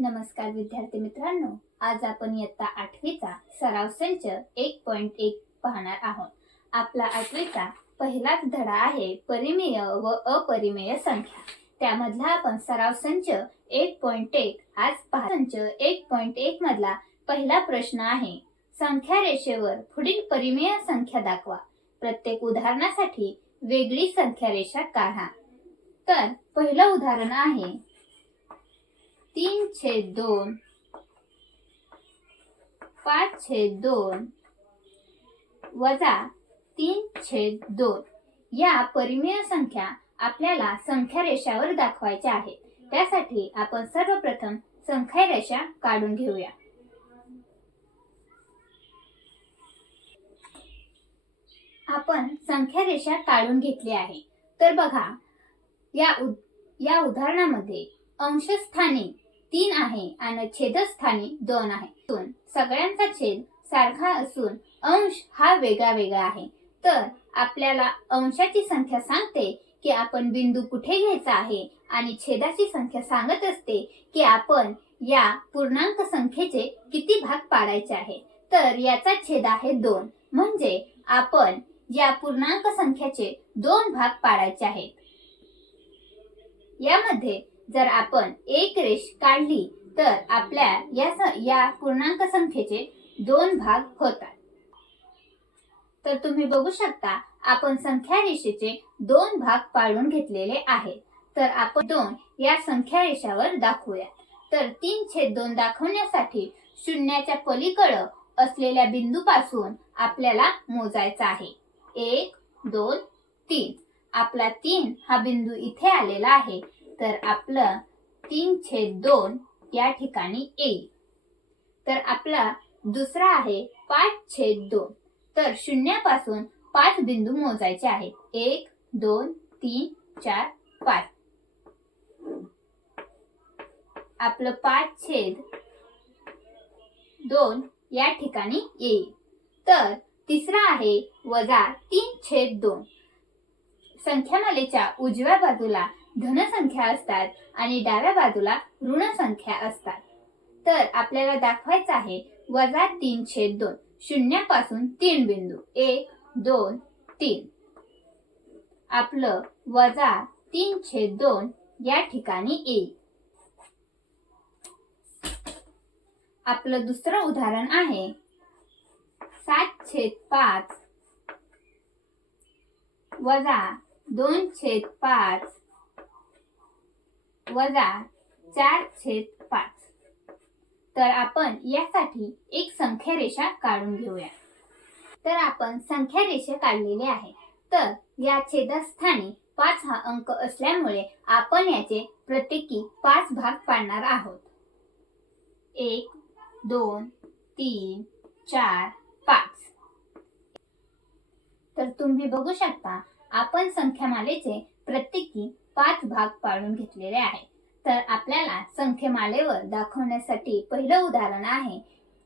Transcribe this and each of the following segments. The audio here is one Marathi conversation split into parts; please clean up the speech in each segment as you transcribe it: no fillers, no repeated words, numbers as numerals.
नमस्कार विद्यार्थी मित्रांनो, आज आपण इयत्ता 8वीचा सराव संच 1.1 पाहणार आहोत. आपला 8वीचा पहिलाच धडा आहे परिमेय व अपरिमेय संख्या. त्यामधला आपण सराव संच 1.1 आज पाहणार. संच 1.1 मधला पहिला प्रश्न आहे, संख्या रेषेवर पुढील परिमेय संख्या दाखवा. प्रत्येक उदाहरणासाठी वेगळी संख्या रेषा काढा. तर पहिलं उदाहरण आहे 3/2, 5/2 वजा 3/2 या परिमेय संख्या आपल्याला संख्या रेषावर दाखवायच्या आहेत. त्यासाठी आपण सर्वप्रथम संख्या रेषा काढून घेऊया. आपण संख्या रेषा काढून घेतली आहे. तर बघा, या उदाहरणामध्ये अंशस्थानी 3 आहे आणि छेदस्थानी 2 आहे. सगळ्यांचा छेद सारखा असून अंश हा वेगळा वेगळा आहे. तर आपल्याला अंशाची संख्या सांगते की आपण बिंदू कुठे घ्यायचा आहे आणि छेदाची संख्या सांगत असते की आपण या पूर्णांक संख्येचे किती भाग पाडायचे आहे. तर याचा छेद आहे 2, म्हणजे आपण या पूर्णांक संख्येचे 2 भाग पाडायचे आहेत. यामध्ये जर आपण एक रेष काढली तर आपल्या या पूर्णांक संख्येचे 2 भाग होतात. तर तुम्ही बघू शकता आपण संख्या रेषेचे 2 भाग पाडून घेतलेले आहेत. तर आपण 2 या संख्या रेषावर दाखवूया. तर 3/2 दाखवण्यासाठी शून्याच्या पलीकडे असलेल्या बिंदूपासून आपल्याला मोजायचा आहे. 1, 2, 3. आपला 3 हा बिंदू इथे आलेला आहे. तर आपलं 3/2 या ठिकाणी येईल. तर आपला दुसरा आहे 5/2. तर शून्यापासून 5 बिंदू मोजायचे आहेत. 1, 2, 3, 4, 5. आपलं 5/2 या ठिकाणी येईल. तर तिसरा आहे वजा 3/2. संख्यामालेच्या उजव्या बाजूला धन संख्या असतात आणि डाव्या बाजूला ऋण संख्या असतात. तर आपल्याला दाखवायचं आहे वजा 3/2. शून्यापासून 3 बिंदू 1, 2, 3. आपलं वजा 3/2 या ठिकाणी येईल. आपलं दुसरं उदाहरण आहे 7/5 वजा 2/5 वजा 4/5. तर आपण यासाठी एक संख्या रेषा काढून घेऊया. तर आपण संख्या रेषा काढलेली आहे. तर या छेदस्थानी 5 हा अंक असल्यामुळे आपण याचे प्रत्येकी 5 भाग पाडणार आहोत. 1, 2, 3, 4, 5. तर तुम्ही बघू शकता आपण संख्यामालेचे प्रत्येकी 5 भाग पाडून घेतलेले आहे. तर आपल्याला संख्यामालेवर दाखवण्यासाठी पहिलं उदाहरण आहे,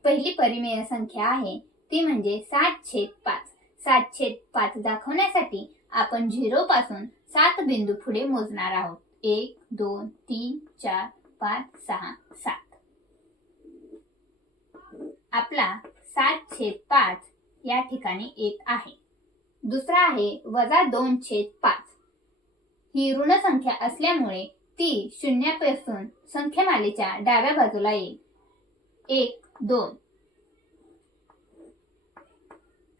पहिली परिमेय संख्या आहे ती म्हणजे 7/5. 7/5 दाखवण्यासाठी आपण 0 पासून 7 बिंदू पुढे मोजणार आहोत. 1, 2, 3, 4, 5, 6, 7. आपला 7/5 या ठिकाणी येत आहे. दुसरा आहे वजा 2/5. ही ऋण संख्या असल्यामुळे ती शून्यापासून संख्यामालेच्या डाव्या बाजूला येईल. 1, 2.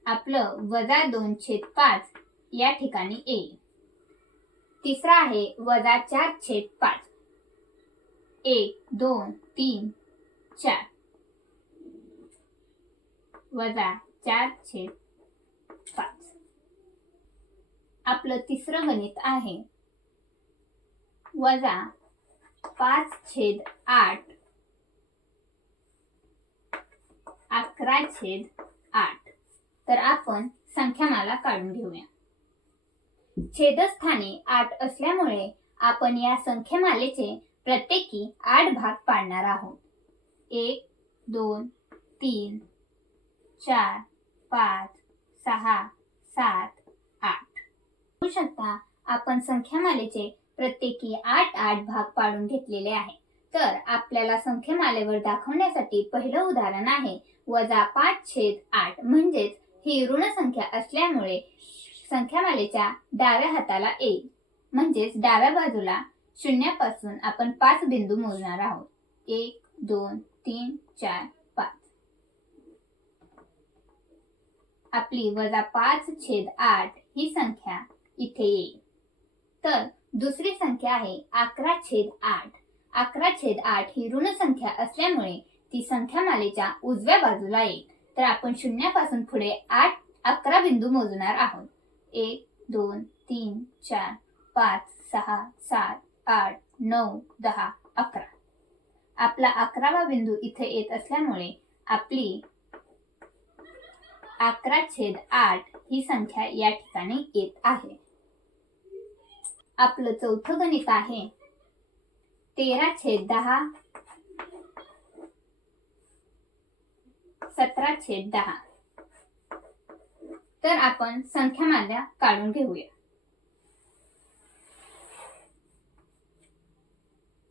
आपलं वजा 2/5 या ठिकाणी येईल. तिसरा आहे वजा 4/5. 1, 2, 3, 4 वजा 4/5. आपलं तिसरं गणित आहे वजा 5/8 11/8. तर आपण संख्यामाला काढून घेऊया. छेदस्थानी 8 असल्यामुळे आपण या संख्यामालेचे प्रत्येकी 8 भाग पाडणार आहोत. 1, 2, 3, 4, 5, 6, 7, 8. बघू शकता आपण संख्यामालेचे प्रत्येकी 8 भाग पाडून घेतलेले आहे. तर आपल्याला संख्यामालेवर दाखवण्यासाठी पहिलं उदाहरण आहे -5/8 म्हणजेच ही ऋण संख्या असल्यामुळे संख्यामालेच्या डाव्या हाताला येईल. म्हणजेच डाव्या बाजूला शून्यापासून आपण 5 बिंदू मोजणार आहोत. 1 2 3 4 5. आपली -5/8 ही संख्या इथे येईल. तर दुसरी संख्या आहे 11/8. 11/8 ही ऋण संख्या असल्यामुळे ती संख्यामालेच्या उजव्या बाजूला येईल. तर आपण शून्यापासून पुढे 11 बिंदू मोजणार आहोत. 1 2 3 4 5 6 7 8 9 10 11. आपला 11वा बिंदू इथे येत असल्यामुळे आपली 11/8 ही संख्या या ठिकाणी येत आहे. आपलं चौथं गणित आहे 13/10 17/10. तर आपण संख्यामाल्या काढून घेऊया.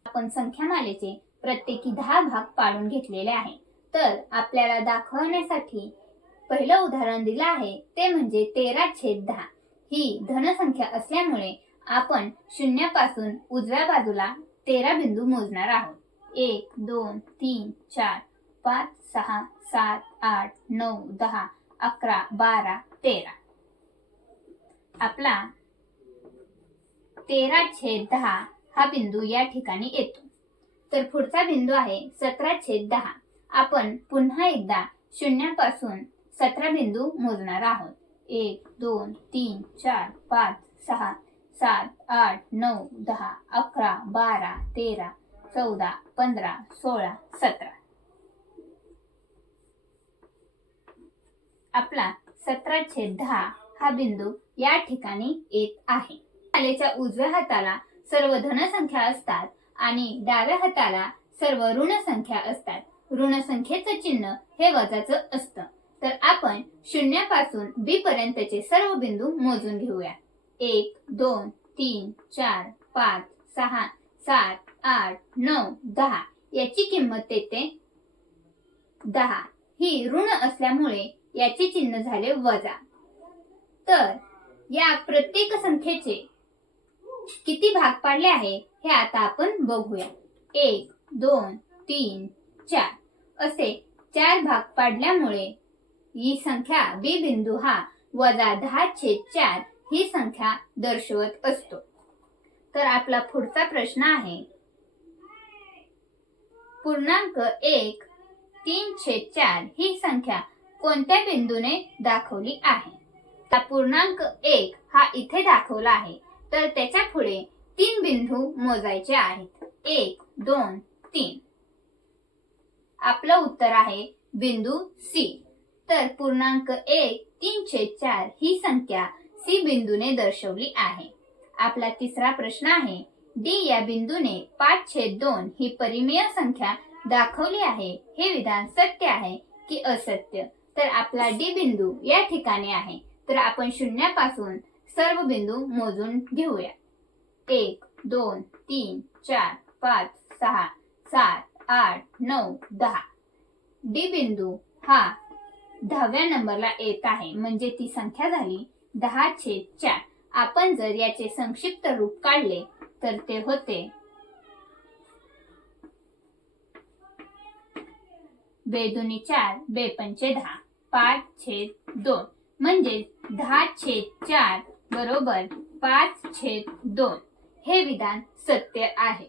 आपण संख्यामालेचे प्रत्येकी 10 भाग पाडून घेतलेले आहे. तर आपल्याला दाखवण्यासाठी पहिलं उदाहरण दिलं आहे ते म्हणजे 13/10. ही धनसंख्या असल्यामुळे आपण शून्यापासून उजव्या बाजूला 13 बिंदू मोजणार आहोत. 1 2 3 4 5 6 7 8 9 10 11 12 13. आपला 13/10 हा बिंदू या ठिकाणी येतो. तर पुढचा बिंदू आहे 17/10. आपण पुन्हा एकदा शून्यापासून 17 बिंदू मोजणार आहोत. 1 2 3 4 5 6 7 8 9 10 11 12 13 14 15 16 17. आपला 17/10 हा बिंदू या ठिकाणी येत आहे. मालेच्या उजव्या हाताला सर्व धनसंख्या असतात आणि डाव्या हाताला सर्व ऋण संख्या असतात. ऋण संख्येचं चिन्ह हे वजाचं असतं. तर आपण शून्यापासून बी पर्यंतचे सर्व बिंदू मोजून घेऊया. 1 2 3 4 5 6 7 8 9 10. याची किंमत येते 10. ही ऋण असल्यामुळे याचे चिन्ह झाले वजा. तर या प्रत्येक संख्येचे किती भाग पाडले आहे हे आता आपण बघूया. 1 2 3 4 असे 4 भाग पाडल्यामुळे ही संख्या बी बिंदू हा -10/4 ही संख्या दर्शवत असतो. तर आपला पुढचा प्रश्न आहे पूर्णांक 1 3/4 ही संख्या कोणत्या बिंदूने दाखवली आहे? पूर्णांक 1 हा इथे दाखवला आहे. तर त्याच्या पुढे 3 बिंदू मोजायचे आहेत. 1 2 3. आपलं उत्तर आहे बिंदू सी. तर पूर्णांक 1 3/4 ही संख्या सी बिंदूने दर्शवली आहे. आपला तिसरा प्रश्न आहे डी या बिंदूने 5/2 ही परिमेय संख्या दाखवली आहे. हे विधान सत्य आहे की असत्य? तर आपला डी बिंदू या ठिकाणी आहे. तर आपण शून्यापासून सर्व बिंदू मोजून घेऊया. 1 2 3 4 5 6 7 8 9 10. डी बिंदू हा 10व्या नंबरला येत आहे. म्हणजे ती संख्या झाली 10/4. आपण जर याचे संक्षिप्त रूप काढले तर ते होते बेदुनी 4 बेपंचे 10 5/2. म्हणजे 10/4 बरोबर 5/2. हे विधान सत्य आहे.